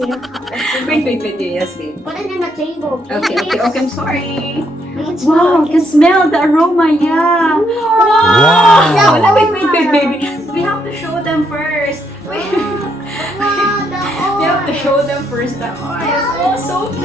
Wait. Yes, babe. Put it in the table, please. Okay, I'm sorry. Please. Wow, you can smell the aroma, yeah. Wow. No, wait, baby. We have to show them first. Wait. Wow, the We have to oil. show them first the oils. Oh, so cute.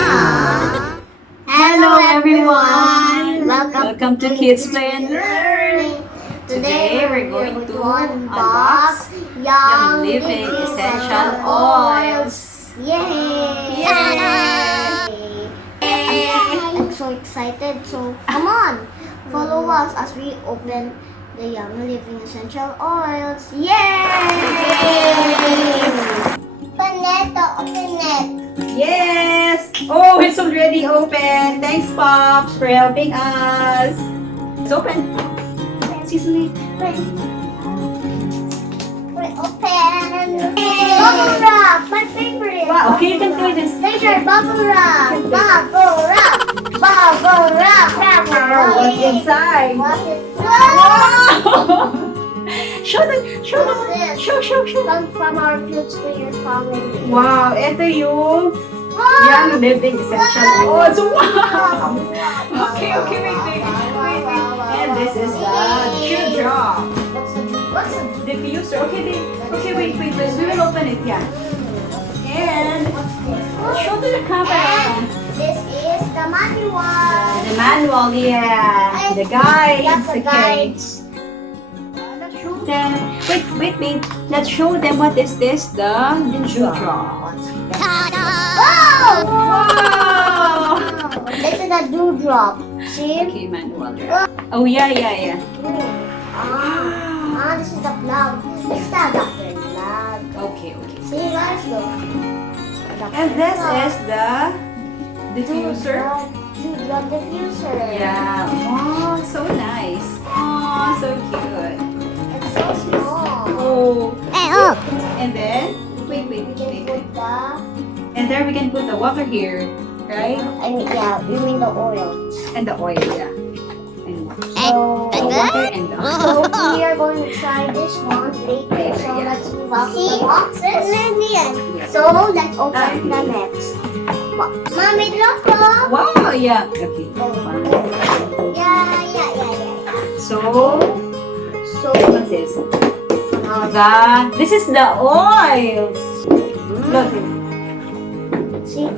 Hello, everyone. Welcome to Kids Play and Learn. Today we're going to unbox Young Living Essential Oils. Yay! I'm so excited. So come on, follow us as we open the Young Living Essential Oils. Yay! Open it. Yes! Oh, it's already open. Thanks, Pops, for helping us. It's open. Sisney. Wait, open. Bubble wrap, my favorite. Wow, okay, you can do this. Later, bubble wrap. Bubble wrap. Bubble wrap. What's inside? What's it? Wow! Show them. What's this? Show. Come from our future family. Wow, ito yung Wow! Young Living Essential Oils. Wow! Okay, wait. And this is the dewdrop. What's the Diffuser. Okay, wait. We will open it, yeah. And show to the camera. This is the manual. The manual, yeah. The guide. That's the okay. guide. Let's show them. Wait. Let's show them what is this. The dewdrop. Wow! Wow! This is a dewdrop. See? Okay, manual. Oh, yeah. This is the plug. This is the adapter plug. Okay. See, guys, look. And this is the diffuser. Dewdrop diffuser. Yeah. Wow, so nice. Oh, so cute. It's so small. Oh. And then, wait. We can put the... And there we can put the water here, right? you mean the oil. And the oil, yeah. And So, the water and the oil. so we are going to try this one later. So let's move out the boxes. So let's open the next box. Mommy, look! Wow, yeah. Okay. Yeah. So, So what's this? This is the oils. Look. see,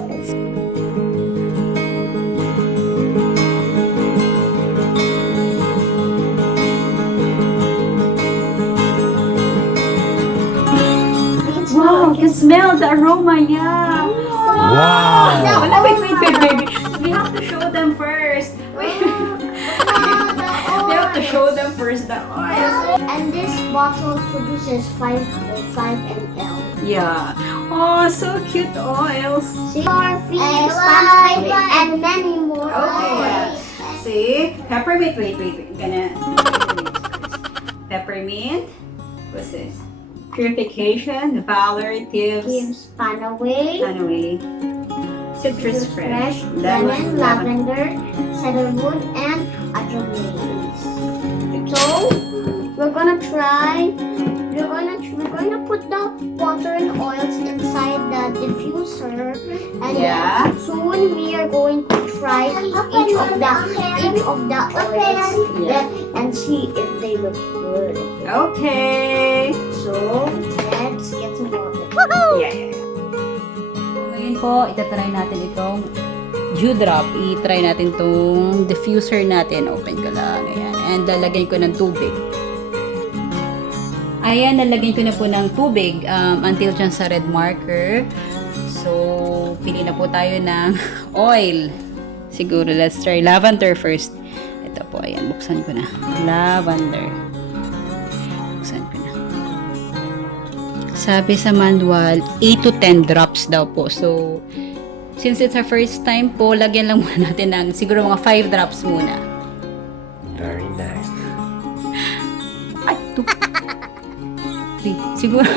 Wow, you can smell the aroma, yeah. Wow. No, wait, baby. We have to show them first. Wait. We have to show them first the oils. And this bottle produces 5 ml. Yeah. Oh, so cute oils. See, our feet and many more Okay. oils. See? Peppermint. Wait. Gonna. Peppermint. What's this? Purification, valor, tips, Gives fun away. citrus fresh, lemon, lavender, cedarwood, and adrenaline. So we're gonna try. We're gonna put the water and oils inside the diffuser, and Yeah. then soon we are going to try each of the oils and see if they look good. Okay. So let's get some water. Yeah. Ngayon po, itatry natin itong dewdrop. I-try natin itong diffuser natin. Open ko lang. Ayan. And lalagyan ko ng tubig. Ayan, nalagyan ko na po ng tubig until dyan sa red marker. So, pili na po tayo ng oil. Siguro, let's try lavender first. Ito po, ayan. Buksan ko na. Lavender. Buksan ko na. Sabi sa manual, 8 to 10 drops daw po. So, since it's our first time po, lagyan lang muna natin ng siguro mga 5 drops muna. Very nice. Ay, 2. 3. Siguro.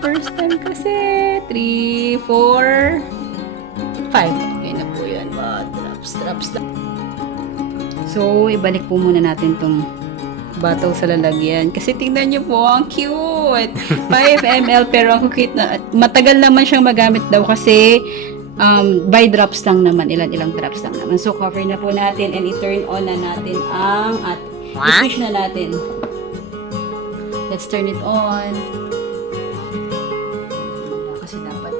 First time kasi. 3, 4, 5. Okay na po yun. Drops. So, ibalik po muna natin tong battle sa lalagyan. Kasi tingnan niyo po, ang cute! 5 ml, pero ang cute na. Matagal naman siyang magamit daw kasi by drops lang naman. Ilang drops lang naman. So, cover na po natin and i-turn on na natin ang at i-switch na natin. Let's turn it on. Kasi dapat.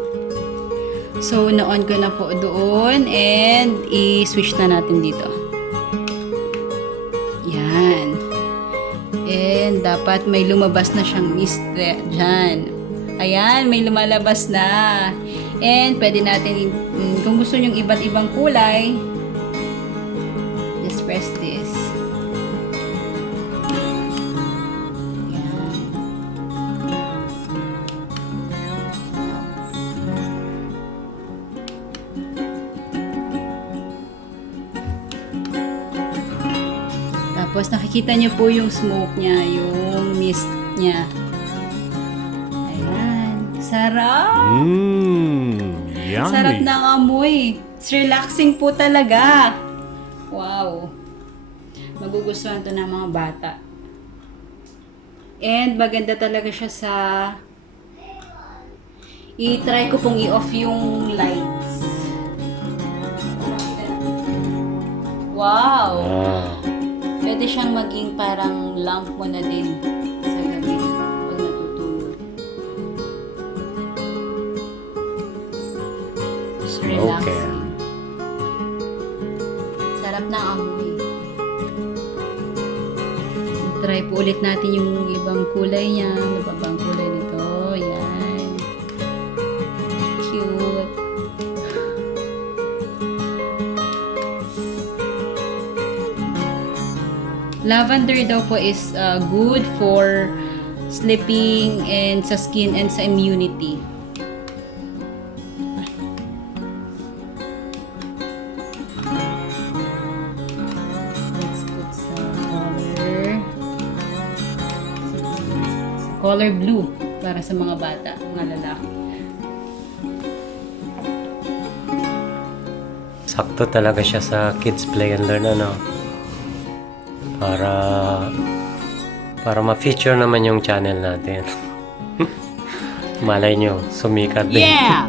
So, na-on ko na po doon and i-switch na natin dito. Yan. And dapat may lumabas na siyang mist dyan. Ayan, may lumalabas na. And pwede natin, kung gusto nyong iba't ibang kulay, just press this. Ayan. Tapos nakikita niyo po yung smoke niya, yung mist niya. Ayan. Sarap! Yummy. Sarap ng amoy. It's relaxing po talaga. Wow. Magugustuhan to ng mga bata. And maganda talaga siya sa i-try ko pong i-off yung lights. Wow. Wow. Pwede siyang maging parang lamp mo na din sa gabi pag natutulog. It's relaxing. Sarap ng amoy. Try po ulit natin yung ibang kulay niya. Ano ba bang kulay nito? Yan. Cute. Lavender daw po is good for sleeping and sa skin and sa immunity. Let's put some color blue para sa mga bata, mga lalaki. Sakto talaga siya sa kids play and learn, ano? Para ma-feature naman yung channel natin. Malay nyo, sumikat din. Yeah!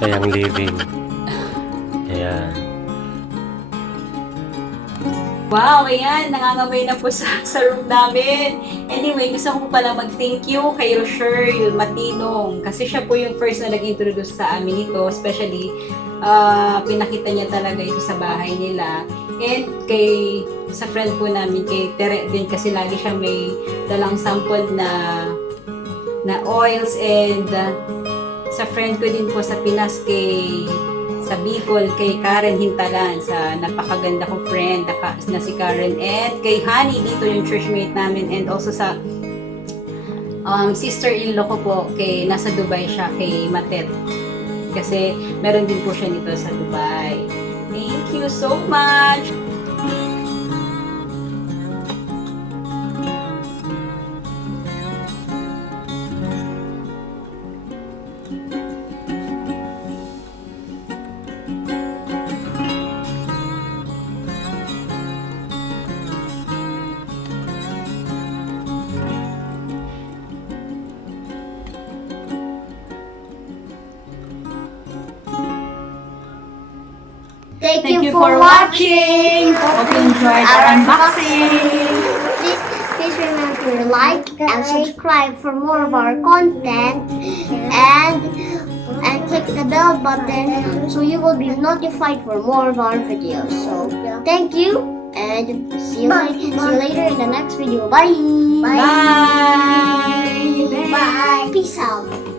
Sayang living. Ayan. Wow, ayan, nangangamoy na po sa room namin. Anyway, gusto ko po pala mag-thank you kay Rochelle Matinong kasi siya po yung first na nag-introduce sa amin ito, especially pinakita niya talaga ito sa bahay nila. And sa friend po namin, kay Tere din, kasi lagi siya may dalang sample na oils. And sa friend ko din po sa Pinas, sa Bicol, kay Karen Hintalan, sa napakaganda kong friend na si Karen. And kay Honey, dito yung churchmate namin. And also sa sister-in-law ko po, nasa Dubai siya, kay Matet. Kasi meron din po siya nito sa Dubai. Thank you so much! Thank you for watching. Hope you enjoyed our unboxing. Please remember to like and subscribe for more of our content, and click the bell button so you will be notified for more of our videos. So thank you and see you later in the next video. Bye. Bye! Bye. Peace out.